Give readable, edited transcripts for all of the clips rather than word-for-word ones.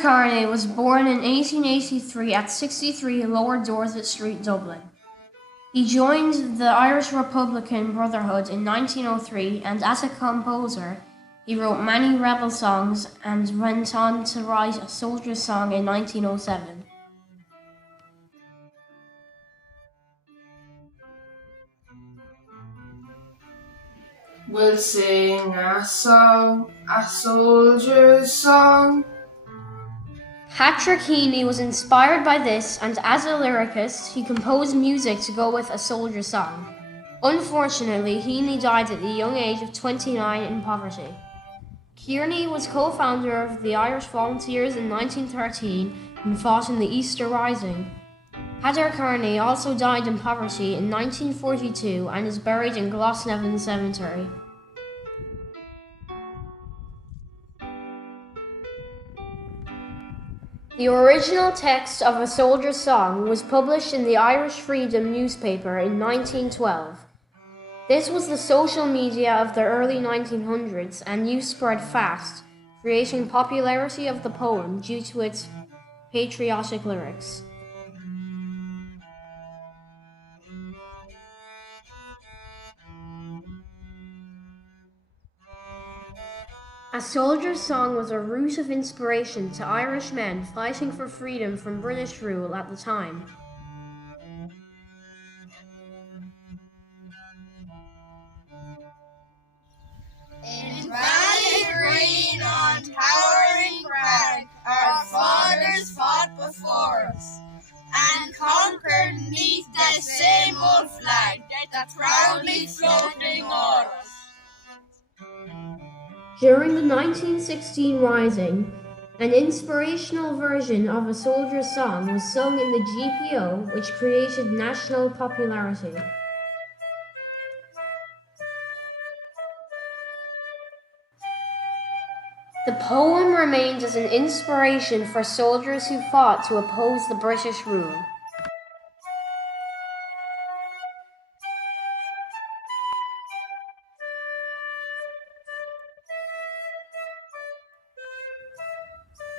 Carney was born in 1883 at 63 Lower Dorset Street, Dublin. He joined the Irish Republican Brotherhood in 1903, and as a composer, he wrote many rebel songs and went on to write a soldier's song in 1907. We'll sing a song, a soldier's song. Patrick Heaney was inspired by this, and as a lyricist, he composed music to go with a soldier's song. Unfortunately, Heaney died at the young age of 29 in poverty. Kearney was co-founder of the Irish Volunteers in 1913 and fought in the Easter Rising. Peadar Kearney also died in poverty in 1942 and is buried in Glasnevin Cemetery. The original text of A Soldier's Song was published in the Irish Freedom newspaper in 1912. This was the social media of the early 1900s, and news spread fast, creating popularity of the poem due to its patriotic lyrics. A Soldier's Song was a root of inspiration to Irish men fighting for freedom from British rule at the time. In valley green on towering crag, our fathers fought before us, and conquered neath the same old flag that's proudly floating o'er us. During the 1916 Rising, an inspirational version of A Soldier's Song was sung in the GPO, which created national popularity. The poem remained as an inspiration for soldiers who fought to oppose the British rule.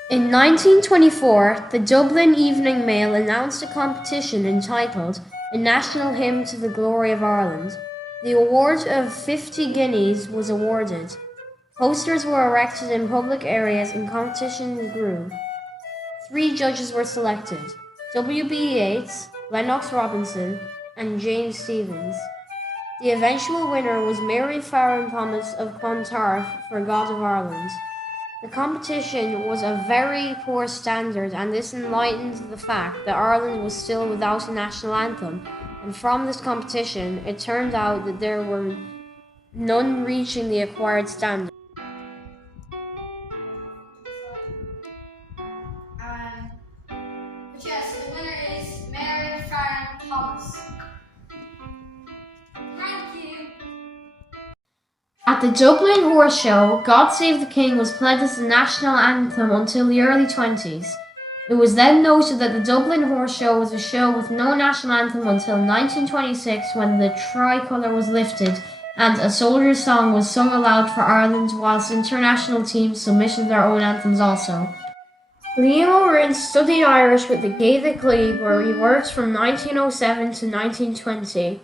In 1924, the Dublin Evening Mail announced a competition entitled A National Hymn to the Glory of Ireland. The award of 50 guineas was awarded. Posters were erected in public areas and competition grew. 3 judges were selected: W.B. Yeats, Lennox Robinson, and James Stephens. The eventual winner was Mary Farron Thomas of Clontarf for God of Ireland. The competition was of very poor standard, and this enlightened the fact that Ireland was still without a national anthem, and from this competition it turned out that there were none reaching the acquired standard. Yes, the winner is Mary Farron Thomas. Thank you. At the Dublin Horse Show, God Save the King was played as the national anthem until the early 20s. It was then noted that the Dublin Horse Show was a show with no national anthem until 1926, when the tricolour was lifted and A Soldier's Song was sung aloud for Ireland, whilst international teams submitted their own anthems also. Liam O'Rinn studied Irish with the Gaelic League, where he worked from 1907 to 1920.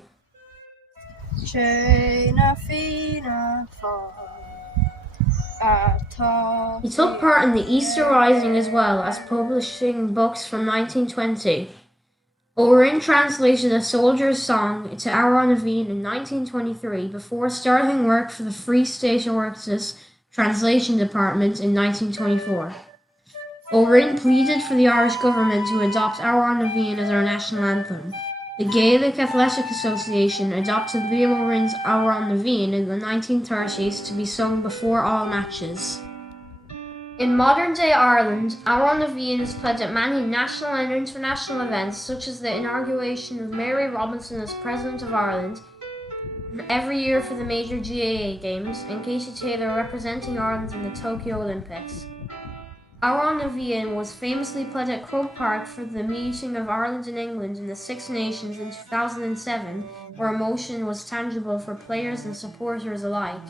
He took part in the Easter Rising as well as publishing books from 1920. O'Rinn translated A Soldier's Song to Amhrán in 1923 before starting work for the Free State Oireachtas Translation Department in 1924. O'Rinn pleaded for the Irish government to adopt Amhrán as our national anthem. The Gaelic Athletic Association adopted Liam O'Rinn's Amhrán in the 1930s to be sung before all matches. In modern-day Ireland, Amhrán is played at many national and international events, such as the inauguration of Mary Robinson as President of Ireland every year for the major GAA Games, and Katie Taylor representing Ireland in the Tokyo Olympics. Amhrán was famously played at Croke Park for the meeting of Ireland and England in the Six Nations in 2007, where emotion was tangible for players and supporters alike.